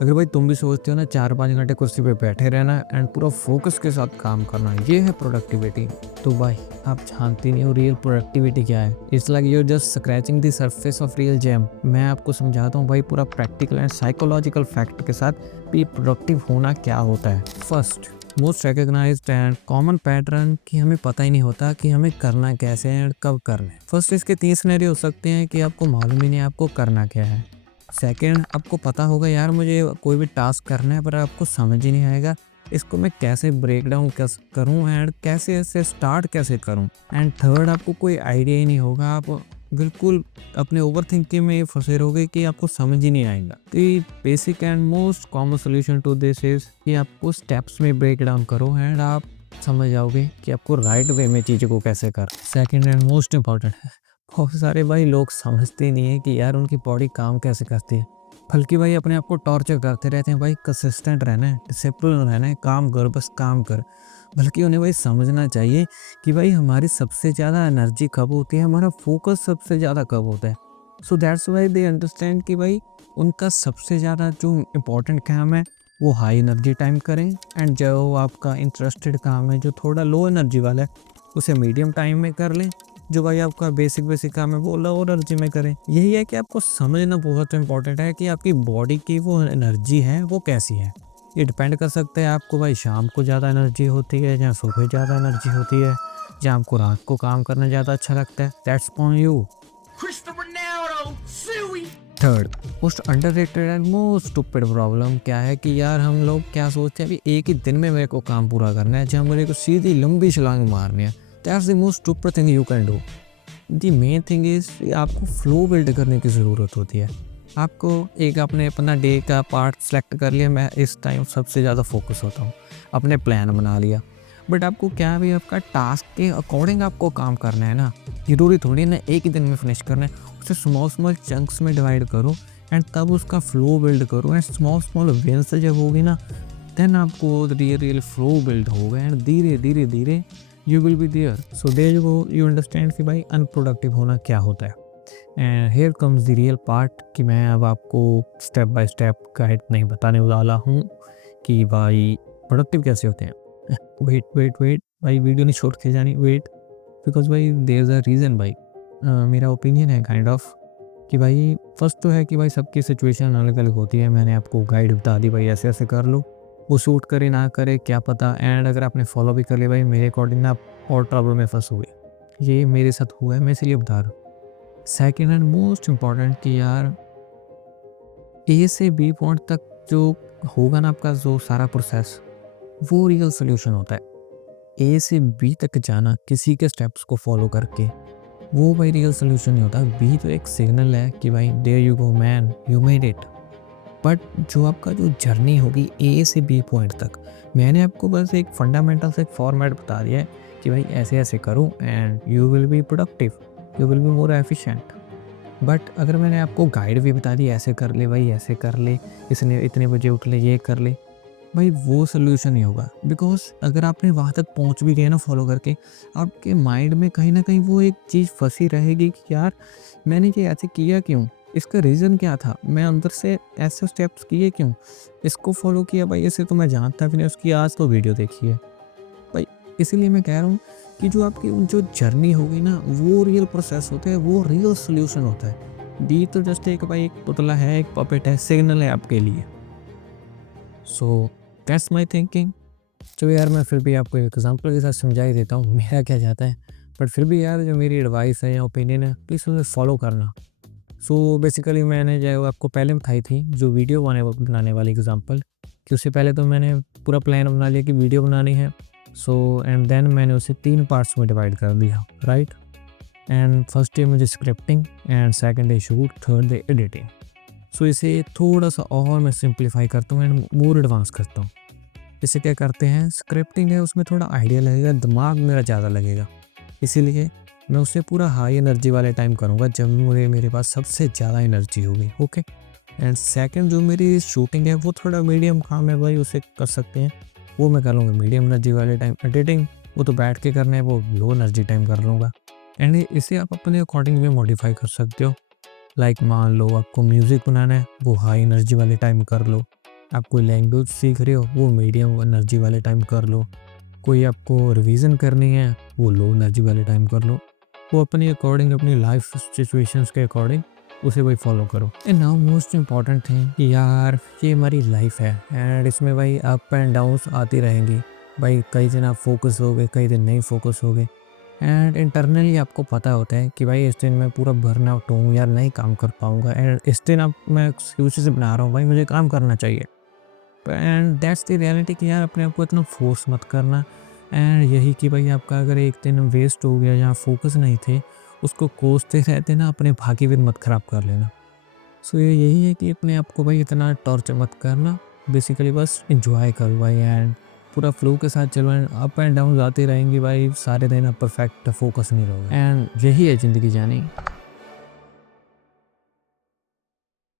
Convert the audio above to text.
अगर भाई तुम भी सोचते हो ना 4-5 घंटे कुर्सी पे बैठे रहना एंड पूरा फोकस के साथ काम करना, ये है प्रोडक्टिविटी, तो भाई आप जानते नहीं हो रियल प्रोडक्टिविटी क्या है। It's like you just scratching the surface of real gem. मैं आपको समझाता हूँ भाई पूरा प्रैक्टिकल एंड साइकोलॉजिकल फैक्ट के साथ भी प्रोडक्टिव होना क्या होता है। First most recognised and common pattern कि हमें पता ही नहीं होता कि हमें करना कैसे है एंड कब करना है। फर्स्ट इसके 3 सिनेरियो हो सकते हैं कि आपको मालूम ही नहीं आपको करना क्या है। सेकंड, आपको पता होगा यार मुझे कोई भी टास्क करना है पर आपको समझ ही नहीं आएगा इसको मैं कैसे ब्रेक डाउन करूँ एंड कैसे इसे स्टार्ट कैसे करूँ। एंड थर्ड, आपको कोई आइडिया ही नहीं होगा, आप बिल्कुल अपने ओवर थिंकिंग में फंसे रहोगे कि आपको समझ ही नहीं आएगा। तो basic and most common solution to this is कि आपको स्टेप्स में ब्रेक डाउन करो एंड आप समझ जाओगे कि आपको राइट वे में चीज़ों को कैसे कर। सेकेंड एंड मोस्ट इम्पॉर्टेंट है, बहुत सारे भाई लोग समझते नहीं है कि यार उनकी बॉडी काम कैसे करती है, बल्कि भाई अपने आप को टॉर्चर करते रहते हैं। भाई कंसिस्टेंट रहना है, डिसिप्लिन रहना है, काम कर बस काम कर। बल्कि उन्हें भाई समझना चाहिए कि भाई हमारी सबसे ज़्यादा एनर्जी कब होती है, हमारा फोकस सबसे ज़्यादा कब होता है। So that's why they understand कि भाई उनका सबसे ज़्यादा जो इम्पोर्टेंट काम है वो हाई एनर्जी टाइम करें, एंड जो आपका इंटरेस्टेड काम है जो थोड़ा लो एनर्जी वाला है उसे मीडियम टाइम में कर लें। जो भाई आपका बेसिक काम है वो लो एनर्जी में करें। यही है कि आपको समझना बहुत इंपॉर्टेंट है कि आपकी बॉडी की वो एनर्जी है वो कैसी है। ये डिपेंड कर सकता है आपको भाई शाम को ज़्यादा एनर्जी होती है या सुबह ज़्यादा एनर्जी होती है या आपको रात को काम करना ज़्यादा अच्छा लगता है। That's on you. Third most underrated and most stupid problem क्या है कि यार हम लोग क्या सोचते हैं अभी एक ही दिन में मेरे को काम पूरा करना है, जहाँ मेरे को सीधी लंबी छलांग मारनी है। That's the most stupid thing you can do. The main thing is आपको फ्लो बिल्ड करने की ज़रूरत होती है। आपको एक अपने अपना डे का पार्ट सेलेक्ट कर लिया, मैं इस टाइम सबसे ज़्यादा फोकस होता हूँ, अपने प्लान बना लिया। बट आपको क्या भी आपका टास्क के अकॉर्डिंग आपको काम करना है ना, जरूरी थोड़ी ना एक ही दिन में फिनिश करना है। उसे स्मॉल स्मॉल चंक्स में डिवाइड करो एंड तब उसका फ्लो बिल्ड करो एंड स्मॉल स्मॉल विंस जब होगी ना देन आपको रियल फ्लो बिल्ड होगा एंड धीरे धीरे धीरे you will be there. So there you go, you understand कि भाई अनप्रोडक्टिव होना क्या होता है। And here comes the real part कि मैं अब आपको स्टेप बाय स्टेप गाइड नहीं बताने वाला हूँ कि भाई प्रोडक्टिव कैसे होते हैं। वेट वेट वेट भाई, वीडियो नहीं छोड़ के जानी, वेट, बिकॉज भाई देयर इज़ अ रीज़न भाई। मेरा ओपिनियन है काइंड ऑफ कि भाई फर्स्ट तो है कि भाई सबकी सिचुएशन अलग अलग होती है। मैंने आपको गाइड बता दी भाई ऐसे ऐसे कर लो, वो सूट करे ना करे क्या पता, एंड अगर आपने फॉलो भी कर लिया भाई मेरे अकॉर्डिंग ना आप और ट्रबल में फंसोगे। ये मेरे साथ हुआ है, मैं इसलिए बता रहा हूँ। सेकेंड एंड मोस्ट इम्पॉर्टेंट कि यार ए से बी पॉइंट तक जो होगा ना आपका जो सारा प्रोसेस वो रियल सोल्यूशन होता है। ए से बी तक जाना किसी के स्टेप्स को फॉलो करके वो भाई रियल सोल्यूशन नहीं होता। बी तो एक सिग्नल है कि भाई there you go man, you made it. But जो आपका जो जर्नी होगी ए से बी पॉइंट तक, मैंने आपको बस एक फंडामेंटल से एक फॉर्मेट बता दिया है कि भाई ऐसे ऐसे करो and you will be productive, you will be more efficient. But अगर मैंने आपको गाइड भी बता दी ऐसे कर ले भाई ऐसे कर ले, इसने इतने बजे उठ ले, ये कर ले, भाई वो सोल्यूशन नहीं होगा। बिकॉज अगर आपने वहाँ तक पहुँच भी गए ना फॉलो करके, आपके माइंड में कहीं ना कहीं वो एक चीज़ फंसी रहेगी कि यार मैंने ये ऐसे किया क्यों, इसका रीज़न क्या था, मैं अंदर से ऐसे स्टेप्स किए क्यों, इसको फॉलो किया भाई, इसे तो मैं जानता भी नहीं, उसकी आज तो वीडियो देखी है भाई। इसीलिए मैं कह रहा हूँ कि जो आपकी जो जर्नी होगी ना वो रियल प्रोसेस होता है, वो रियल सोल्यूशन होता है। डी तो जस्ट एक भाई एक पुतला है, एक पपेट है, सिग्नल है आपके लिए। So that's my thinking. तो यार मैं फिर भी आपको एग्जांपल के साथ समझा ही देता हूँ मेरा क्या जाता है। बट फिर भी यार जो मेरी एडवाइस है या ओपिनियन है प्लीज़ उसे फॉलो करना। सो बेसिकली मैंने जो आपको पहले बताई थी जो वीडियो बनाने वाली एग्जांपल, कि उससे पहले तो मैंने पूरा प्लान बना लिया कि वीडियो बनानी है। सो एंड देन मैंने उसे 3 पार्ट्स में डिवाइड कर दिया, राइट। एंड फर्स्ट डे मुझे scripting and second day shoot, third day editing. So इसे थोड़ा सा और मैं सिंप्लीफाई करता हूँ एंड मोर एडवांस करता हूँ। इसे क्या करते हैं, स्क्रिप्टिंग है उसमें थोड़ा आइडिया लगेगा, दिमाग मेरा ज़्यादा लगेगा, इसीलिए मैं उसे पूरा हाई एनर्जी वाले टाइम करूँगा जब मेरे पास सबसे ज़्यादा एनर्जी होगी, ओके। एंड सेकंड जो मेरी शूटिंग है वो थोड़ा मीडियम काम है भाई, उसे कर सकते हैं, वो मैं कर लूँगा मीडियम एनर्जी वाले टाइम। एडिटिंग वो तो बैठ के करना है, वो लो एनर्जी टाइम कर लूँगा। एंड इसे आप अपने अकॉर्डिंग भी मॉडिफाई कर सकते हो। लाइक मान लो आपको म्यूज़िक बनाना है, वो हाई एनर्जी वाले टाइम कर लो। आप कोई लैंग्वेज सीख रहे हो वो मीडियम एनर्जी वाले टाइम कर लो, कोई आपको रिवीजन करनी है वो लो एनर्जी वाले टाइम कर लो, वो अपनी अकॉर्डिंग अपनी लाइफ सिचुएशंस के अकॉर्डिंग उसे वही फॉलो करो। And now most important thing कि यार ये हमारी लाइफ है एंड इसमें भाई अप एंड डाउन्स आती रहेंगी भाई, कई दिन आप फोकस हो गए, कई दिन नहीं फोकस हो गए एंड इंटरनली आपको पता होता है कि भाई इस दिन मैं पूरा बर्न आउट हूँ यार, नहीं काम कर पाऊंगा एंड इस दिन अब मैं एक्सक्यूजेस बना रहा हूँ भाई मुझे काम करना चाहिए। एंड दैट्स द रियलिटी कि यार अपने आप को इतना फोर्स मत करना। एंड यही कि भाई आपका अगर एक दिन वेस्ट हो गया जहाँ फोकस नहीं थे, उसको कोसते रहते ना अपने भाग्य भी मत खराब कर लेना। सो ये यही है कि अपने आप को भाई इतना टॉर्चर मत करना, बेसिकली बस इंजॉय करो भाई एंड पूरा फ्लो के साथ चलो एंड अप एंड डाउन आते रहेंगे भाई, सारे दिन आप परफेक्ट फोकस नहीं रहोगे एंड यही है ज़िंदगी जानी।